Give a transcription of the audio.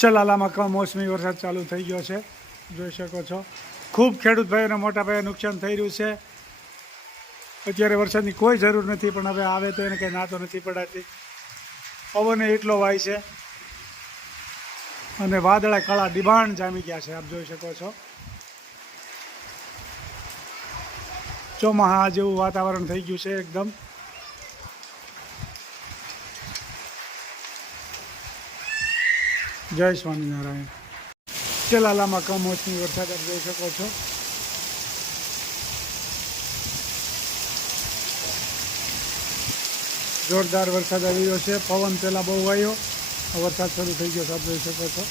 ચલાલામાં કમોસમી વરસાદ ચાલુ થઈ ગયો છે. જોઈ શકો છો. ખૂબ ખેડૂત ભાઈઓને મોટા પાયે નુકસાન થઈ રહ્યું છે. અત્યારે વરસાદની કોઈ જરૂર નથી, પણ હવે આવે તો એને કંઈ ના તો નથી પડાતી. પવને એટલો વાય છે. અને વાદળા કળા ડિબાણ જામી ગયા છે, આપ જોઈ શકો છો. ચોમાહા જેવું વાતાવરણ થઈ ગયું છે એકદમ. જય સ્વામિનારાયણ. ચલાલામાં કમોસમી વરસાદ આપ જોઈ શકો છો. જોરદાર વરસાદ આવી રહ્યો છે. પવન પહેલાં બહુ આવ્યો વરસાદ શરૂ થઈ ગયો છે, આપ જોઈ શકો છો.